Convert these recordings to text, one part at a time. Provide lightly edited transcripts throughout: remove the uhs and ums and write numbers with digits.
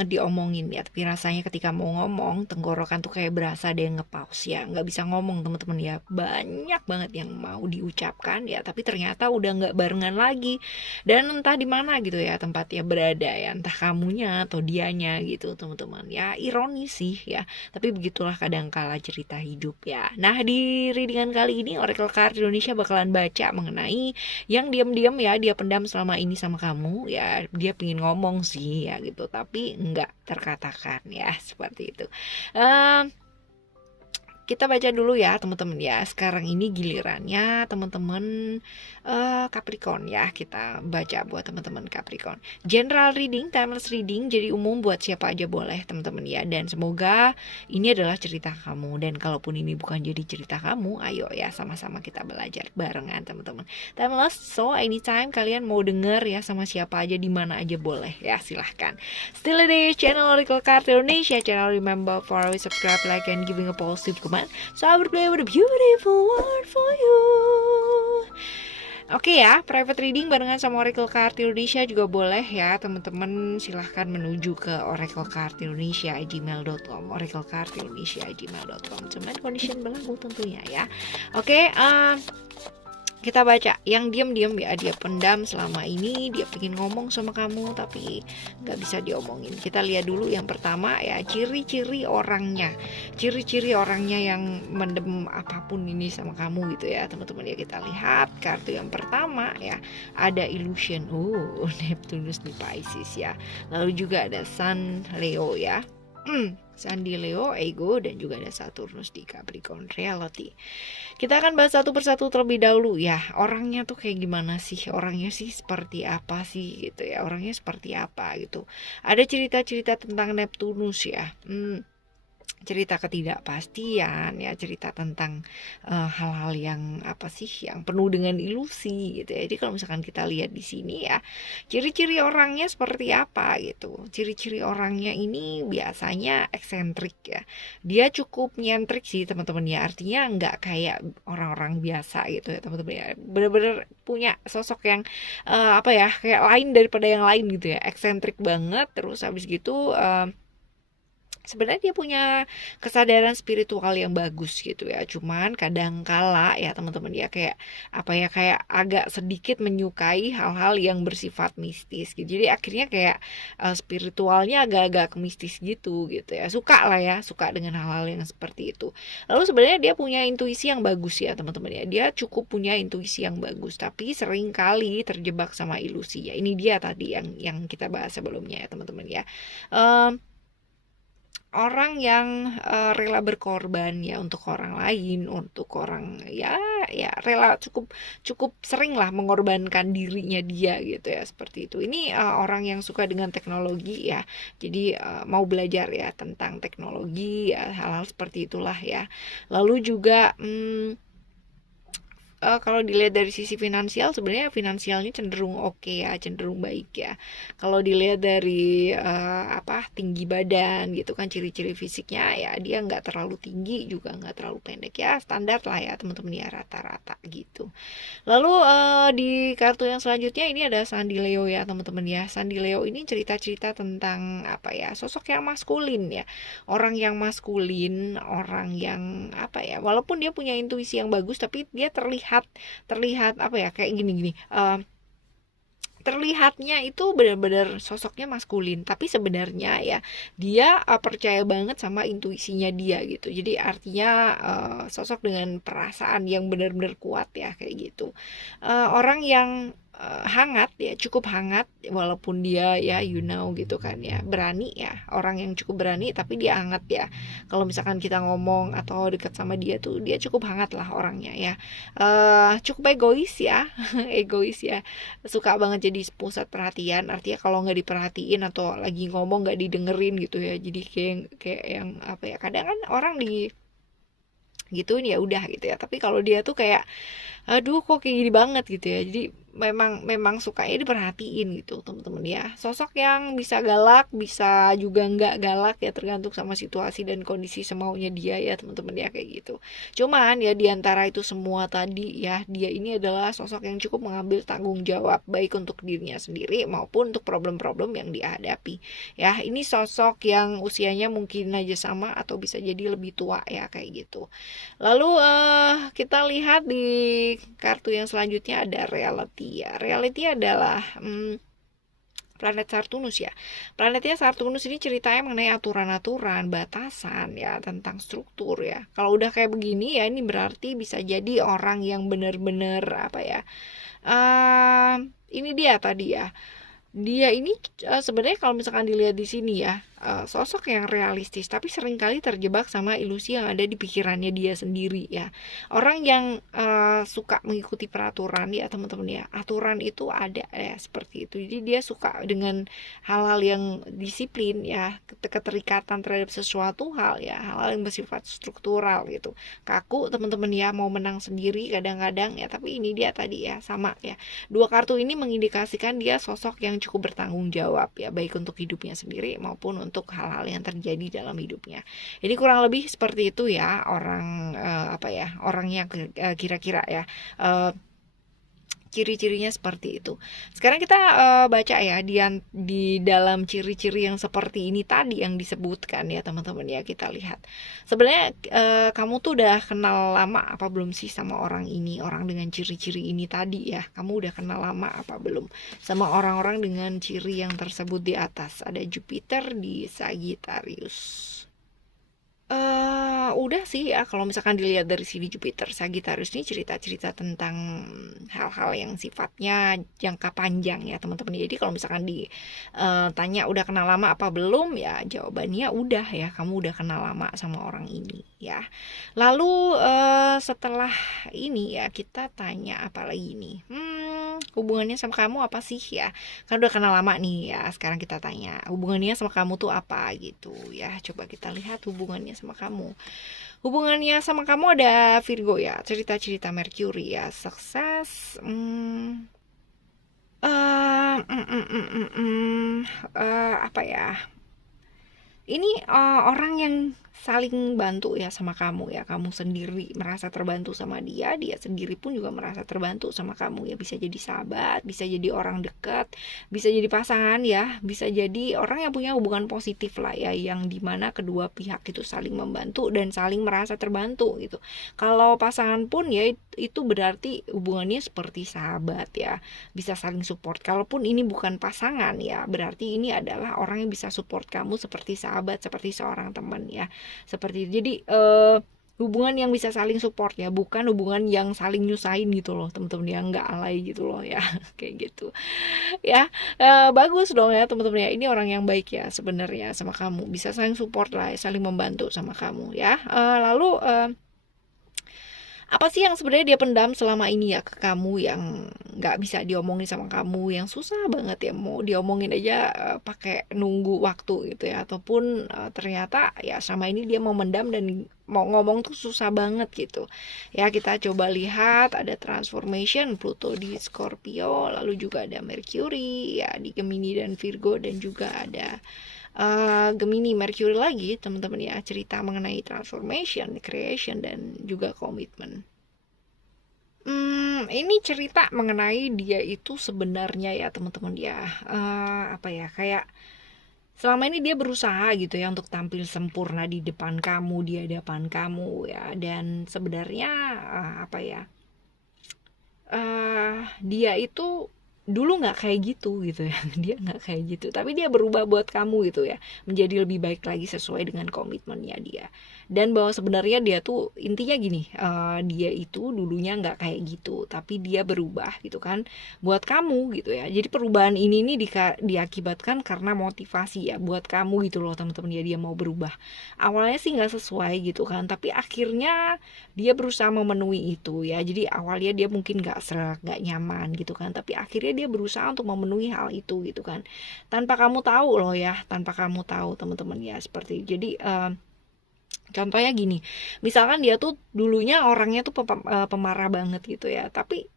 banget diomongin ya, tapi rasanya ketika mau ngomong tenggorokan tuh kayak berasa ada yang nge-pause ya, nggak bisa ngomong teman-teman ya. Banyak banget yang mau diucapkan ya, tapi ternyata udah nggak barengan lagi, dan entah di mana gitu ya tempatnya berada ya, entah kamunya atau dianya gitu teman-teman ya. Ironis sih ya, tapi begitulah kadangkala cerita hidup ya. Nah, di readingan kali ini Oracle Card Indonesia bakalan baca mengenai yang diam-diam ya dia pendam selama ini sama kamu ya. Dia pingin ngomong sih ya gitu, tapi nggak terkatakan ya, seperti itu. Ehm, kita baca dulu ya teman-teman ya. Sekarang ini gilirannya teman-teman Capricorn ya. Kita baca buat teman-teman Capricorn. General reading, timeless reading, jadi umum buat siapa aja boleh teman-teman ya. Dan semoga ini adalah cerita kamu. Dan kalaupun ini bukan jadi cerita kamu, ayo ya sama-sama kita belajar barengan teman-teman. Timeless, so anytime kalian mau denger ya sama siapa aja di mana aja boleh ya, silahkan. Still di channel Oracle Card Indonesia channel. Remember for always subscribe, like, and giving a positive comment. So I will play with a beautiful word for you. Oke ya, private reading barengan sama Oracle Card Indonesia juga boleh ya teman-teman. Silahkan menuju ke oraclecardindonesia@gmail.com, oraclecardindonesia@gmail.com. Cuman condition berlaku tentunya ya. Oke, kita baca yang diam-diam ya, dia pendam selama ini, dia pengen ngomong sama kamu tapi nggak bisa diomongin. Kita lihat dulu yang pertama ya, ciri-ciri orangnya. Ciri-ciri orangnya yang mendem apapun ini sama kamu gitu ya teman-teman ya. Kita lihat kartu yang pertama ya, ada illusion. Neptunus di Pisces ya. Lalu juga ada Sun Leo ya. Sandi Leo, ego, dan juga ada Saturnus di Capricorn reality. Kita akan bahas satu persatu terlebih dahulu ya. Orangnya tuh kayak gimana sih? Orangnya sih seperti apa sih gitu ya? Orangnya seperti apa gitu. Ada cerita-cerita tentang Neptunus ya. Cerita ketidakpastian ya, cerita tentang hal-hal yang apa sih, yang penuh dengan ilusi gitu ya. Jadi kalau misalkan kita lihat di sini ya, ciri-ciri orangnya seperti apa gitu. Ciri-ciri orangnya ini biasanya eksentrik ya. Dia cukup nyentrik sih teman-teman ya. Artinya nggak kayak orang-orang biasa gitu ya teman-teman ya. Bener-bener punya sosok yang apa ya, kayak lain daripada yang lain gitu ya. Eksentrik banget. Terus habis gitu sebenarnya dia punya kesadaran spiritual yang bagus gitu ya. Cuman kadangkala ya teman-teman ya, kayak apa ya, kayak agak sedikit menyukai hal-hal yang bersifat mistis gitu. Jadi akhirnya kayak spiritualnya agak-agak mistis gitu ya. Suka lah ya, suka dengan hal-hal yang seperti itu. Lalu sebenarnya dia punya intuisi yang bagus ya teman-teman ya. Dia cukup punya intuisi yang bagus, tapi sering kali terjebak sama ilusi ya. Ini dia tadi yang kita bahas sebelumnya ya teman-teman ya. Orang yang rela berkorban ya untuk orang lain, untuk orang ya rela, cukup sering lah mengorbankan dirinya dia gitu ya, seperti itu. Ini orang yang suka dengan teknologi ya. Jadi mau belajar ya tentang teknologi ya, hal-hal seperti itulah ya. Lalu juga kalau dilihat dari sisi finansial, sebenarnya finansialnya cenderung oke ya, cenderung baik ya. Kalau dilihat dari tinggi badan gitu kan, ciri-ciri fisiknya ya, dia nggak terlalu tinggi juga nggak terlalu pendek ya, standar lah ya teman-teman ya, rata-rata gitu. Lalu di kartu yang selanjutnya ini ada Sandi Leo ya teman-teman ya. Sandi Leo ini cerita-cerita tentang apa ya, sosok yang maskulin ya. Orang yang maskulin, orang yang apa ya, walaupun dia punya intuisi yang bagus tapi dia terlihat apa ya, kayak gini terlihatnya itu benar-benar sosoknya maskulin, tapi sebenarnya ya dia percaya banget sama intuisinya dia gitu. Jadi artinya sosok dengan perasaan yang benar-benar kuat ya, kayak gitu. Orang yang hangat ya, cukup hangat, walaupun dia ya gitu kan ya, berani ya, orang yang cukup berani tapi dia hangat ya. Kalau misalkan kita ngomong atau dekat sama dia tuh dia cukup hangat lah orangnya ya. Cukup egois ya, egois ya, suka banget jadi pusat perhatian. Artinya kalau nggak diperhatiin atau lagi ngomong nggak didengerin gitu ya, jadi kayak yang apa ya, kadang kan orang di gituin ya udah gitu ya, tapi kalau dia tuh kayak aduh kok kayak gini banget gitu ya, jadi memang sukanya diperhatiin gitu teman-teman ya. Sosok yang bisa galak, bisa juga nggak galak ya, tergantung sama situasi dan kondisi semaunya dia ya teman-teman ya, kayak gitu. Cuman ya diantara itu semua tadi ya, dia ini adalah sosok yang cukup mengambil tanggung jawab baik untuk dirinya sendiri maupun untuk problem-problem yang dia hadapi ya. Ini sosok yang usianya mungkin aja sama atau bisa jadi lebih tua ya, kayak gitu. Lalu kita lihat di kartu yang selanjutnya ada reality ya. Reality adalah planet Saturnus ya. Planetnya Saturnus ini ceritanya mengenai aturan-aturan, batasan ya, tentang struktur ya. Kalau udah kayak begini ya, ini berarti bisa jadi orang yang benar-benar apa ya? Ini dia tadi ya. Dia ini sebenarnya kalau misalkan dilihat di sini ya, sosok yang realistis tapi seringkali terjebak sama ilusi yang ada di pikirannya dia sendiri ya. Orang yang suka mengikuti peraturan ya teman-teman ya. Aturan itu ada ya, seperti itu. Jadi dia suka dengan hal-hal yang disiplin ya, keterikatan terhadap sesuatu hal ya, hal-hal yang bersifat struktural gitu. Kaku teman-teman ya, mau menang sendiri kadang-kadang ya, tapi ini dia tadi ya, sama ya. Dua kartu ini mengindikasikan dia sosok yang cukup bertanggung jawab ya, baik untuk hidupnya sendiri maupun untuk hal-hal yang terjadi dalam hidupnya. Ini kurang lebih seperti itu ya, orang orang yang kira-kira ya, ciri-cirinya seperti itu. Sekarang kita baca ya di dalam ciri-ciri yang seperti ini tadi yang disebutkan ya teman-teman ya, kita lihat. Sebenarnya kamu tuh udah kenal lama apa belum sih sama orang ini, orang dengan ciri-ciri ini tadi ya. Kamu udah kenal lama apa belum sama orang-orang dengan ciri yang tersebut di atas. Ada Jupiter di Sagittarius. Udah sih ya, kalau misalkan dilihat dari sini Jupiter Sagittarius ini cerita-cerita tentang hal-hal yang sifatnya jangka panjang ya teman-teman. Jadi kalau misalkan ditanya udah kenal lama apa belum ya, jawabannya udah ya, kamu udah kenal lama sama orang ini ya. Lalu setelah ini ya, kita tanya apa lagi nih, hubungannya sama kamu apa sih ya, kan udah kenal lama nih ya. Sekarang kita tanya hubungannya sama kamu tuh apa gitu ya. Coba kita lihat hubungannya sama kamu. Hubungannya sama kamu ada Virgo ya, cerita-cerita Mercury ya, sukses, apa ya, ini orang yang saling bantu ya sama kamu ya. Kamu sendiri merasa terbantu sama dia, dia sendiri pun juga merasa terbantu sama kamu ya. Bisa jadi sahabat, bisa jadi orang dekat, bisa jadi pasangan ya, bisa jadi orang yang punya hubungan positif lah ya, yang dimana kedua pihak itu saling membantu dan saling merasa terbantu gitu. Kalau pasangan pun ya itu berarti hubungannya seperti sahabat ya, bisa saling support. Kalaupun ini bukan pasangan ya, berarti ini adalah orang yang bisa support kamu seperti sahabat, seperti seorang teman ya, seperti itu. Jadi hubungan yang bisa saling support ya, bukan hubungan yang saling nyusahin gitu loh teman-teman, yang nggak alay gitu loh ya. Kayak gitu ya. Bagus dong ya teman-teman ya, ini orang yang baik ya sebenarnya sama kamu, bisa saling support lah ya, saling membantu sama kamu ya. Lalu apa sih yang sebenarnya dia pendam selama ini ya ke kamu, yang nggak bisa diomongin sama kamu, yang susah banget ya mau diomongin aja, pakai nunggu waktu gitu ya, ataupun ternyata ya sama ini dia mau mendam dan mau ngomong tuh susah banget gitu ya. Kita coba lihat, ada transformation Pluto di Scorpio, lalu juga ada Mercury ya di Gemini dan Virgo, dan juga ada Gemini Mercury lagi teman-teman ya, cerita mengenai transformation, creation, dan juga komitmen. Ini cerita mengenai dia itu sebenarnya ya teman-teman ya, apa ya, kayak selama ini dia berusaha gitu ya untuk tampil sempurna di depan kamu, di hadapan kamu ya, dan sebenarnya apa ya, dia itu dulu nggak kayak gitu ya. Dia nggak kayak gitu, tapi dia berubah buat kamu gitu ya, menjadi lebih baik lagi sesuai dengan komitmennya dia. Dan bahwa sebenarnya dia tuh intinya gini, dia itu dulunya nggak kayak gitu, tapi dia berubah gitu kan buat kamu gitu ya. Jadi perubahan ini nih diakibatkan karena motivasi ya buat kamu gitu loh teman-teman ya. Dia mau berubah, awalnya sih nggak sesuai gitu kan, tapi akhirnya dia berusaha memenuhi itu ya. Jadi awalnya dia mungkin nggak nyaman gitu kan, tapi akhirnya dia berusaha untuk memenuhi hal itu gitu kan, tanpa kamu tahu loh ya, tanpa kamu tahu teman-teman ya, seperti itu. Jadi contohnya gini, misalkan dia tuh dulunya orangnya tuh pemarah banget gitu ya, tapi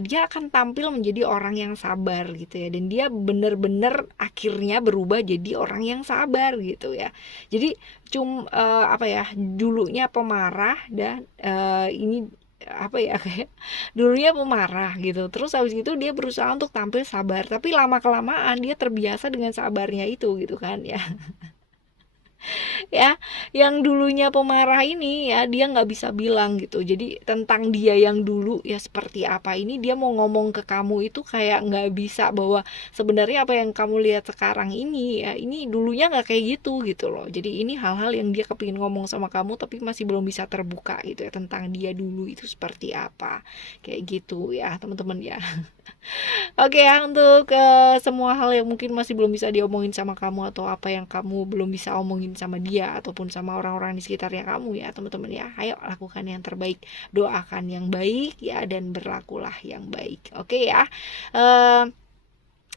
dia akan tampil menjadi orang yang sabar gitu ya, dan dia bener-bener akhirnya berubah jadi orang yang sabar gitu ya. Jadi apa ya, dulunya pemarah dan ini apa ya, kayak dulunya pemarah gitu, terus habis itu dia berusaha untuk tampil sabar, tapi lama kelamaan dia terbiasa dengan sabarnya itu gitu kan ya. Ya, yang dulunya pemarah ini ya dia nggak bisa bilang gitu, jadi tentang dia yang dulu ya seperti apa, ini dia mau ngomong ke kamu itu kayak nggak bisa, bahwa sebenarnya apa yang kamu lihat sekarang ini ya ini dulunya nggak kayak gitu gitu loh. Jadi ini hal-hal yang dia kepingin ngomong sama kamu tapi masih belum bisa terbuka gitu ya, tentang dia dulu itu seperti apa, kayak gitu ya teman-teman ya. Oke ya, untuk semua hal yang mungkin masih belum bisa diomongin sama kamu, atau apa yang kamu belum bisa omongin sama dia ataupun sama orang-orang di sekitarnya kamu ya teman-teman ya, ayo lakukan yang terbaik, doakan yang baik ya, dan berlakulah yang baik. Oke ya. Eh,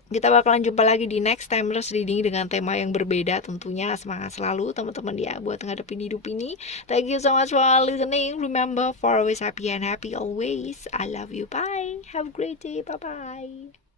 kita bakalan jumpa lagi di next timeless reading dengan tema yang berbeda tentunya. Semangat selalu teman-teman ya buat ngadepin hidup ini. Thank you so much for listening. Remember, for always happy and happy always. I love you. Bye. Have a great day. Bye bye.